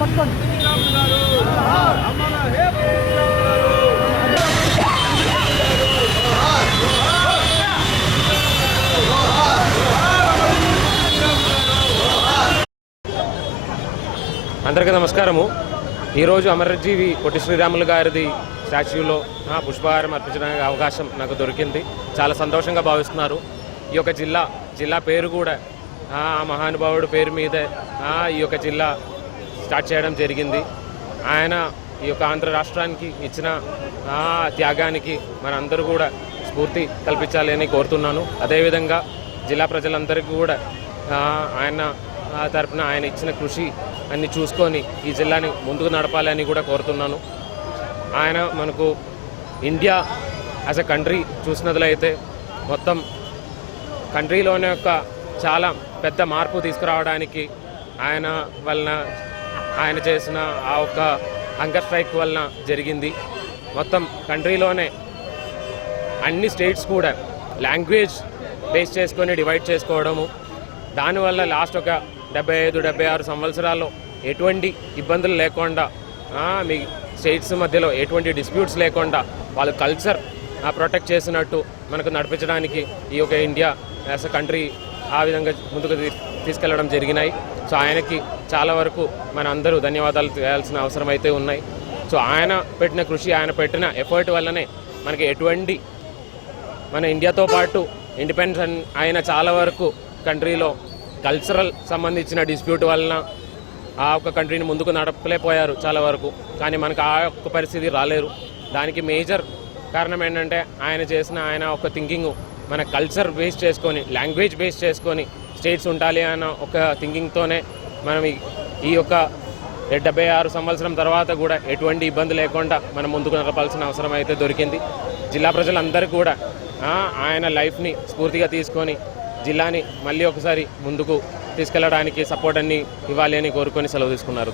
పట్టుకోండి. అందరికీ నమస్కారము. ఈరోజు అమరజీవి పొట్టి శ్రీరాములు గారిది స్టాచ్యూలో ఆ, పుష్పహారం అర్పించడానికి అవకాశం నాకు దొరికింది. చాలా సంతోషంగా భావిస్తున్నారు. ఈ యొక్క జిల్లా జిల్లా పేరు కూడా ఆ మహానుభావుడు పేరు మీదే ఈ యొక్క జిల్లా స్టార్ట్ చేయడం జరిగింది. ఆయన ఈ యొక్క ఆంధ్ర రాష్ట్రానికి ఇచ్చిన ఆ, త్యాగానికి మనందరూ కూడా స్ఫూర్తి కల్పించాలి అని కోరుతున్నాను. అదేవిధంగా జిల్లా ప్రజలందరికీ కూడా ఆయన ఆ తరపున ఆయన ఇచ్చిన కృషి అన్ని చూసుకొని ఈ జిల్లాని ముందుకు నడపాలని కూడా కోరుతున్నాను. ఆయన మనకు ఇండియా యాజ్ అ కంట్రీ చూసినట్లయితే మొత్తం కంట్రీలోనే యొక్క చాలా పెద్ద మార్పు తీసుకురావడానికి ఆయన వలన ఆయన చేసిన ఆ ఒక్క హంగర్ స్ట్రైక్ వలన జరిగింది. మొత్తం కంట్రీలోనే అన్ని స్టేట్స్ కూడా లాంగ్వేజ్ బేస్ చేసుకొని డివైడ్ చేసుకోవడము దానివల్ల లాస్ట్ ఒక డెబ్బై ఐదు డెబ్బై ఆరు సంవత్సరాల్లో ఎటువంటి ఇబ్బందులు లేకుండా మీ స్టేట్స్ మధ్యలో ఎటువంటి డిస్ప్యూట్స్ లేకుండా వాళ్ళ కల్చర్ ప్రొటెక్ట్ చేసినట్టు మనకు నడిపించడానికి ఈ యొక్క ఇండియా యాజ్ అ కంట్రీ ఆ విధంగా ముందుకు తీసుకెళ్ళడం జరిగినాయి. సో ఆయనకి చాలా వరకు మన అందరూ ధన్యవాదాలు చేయాల్సిన అవసరం అయితే ఉన్నాయి. సో ఆయన పెట్టిన కృషి ఆయన పెట్టిన ఎఫర్ట్ వల్లనే మనకి ఎటువంటి మన ఇండియాతో పాటు ఇండిపెండెన్స్ అయిన చాలా వరకు కంట్రీలో కల్చరల్ సంబంధించిన డిస్ప్యూట్ వలన ఆ ఒక్క కంట్రీని ముందుకు నడపలేకపోయారు చాలా వరకు. కానీ మనకు ఆ ఒక్క పరిస్థితి రాలేరు దానికి మేజర్ కారణం ఏంటంటే ఆయన చేసిన ఆయన ఒక థింకింగ్ మన కల్చర్ బేస్ చేసుకొని లాంగ్వేజ్ బేస్ చేసుకొని స్టేట్స్ ఉండాలి అన్న ఒక థింకింగ్తోనే మనం ఈ- యొక్క డెబ్బై ఆరు సంవత్సరం తర్వాత కూడా ఎటువంటి ఇబ్బంది లేకుండా మనం ముందుకు నడపాల్సిన అవసరం అయితే దొరికింది. జిల్లా ప్రజలందరూ కూడా ఆయన లైఫ్ని స్ఫూర్తిగా తీసుకొని జిల్లాని మళ్ళీ ఒకసారి ముందుకు తీసుకెళ్ళడానికి సపోర్ట్ అన్ని ఇవ్వాలి అని కోరుకొని సెలవు తీసుకున్నారు.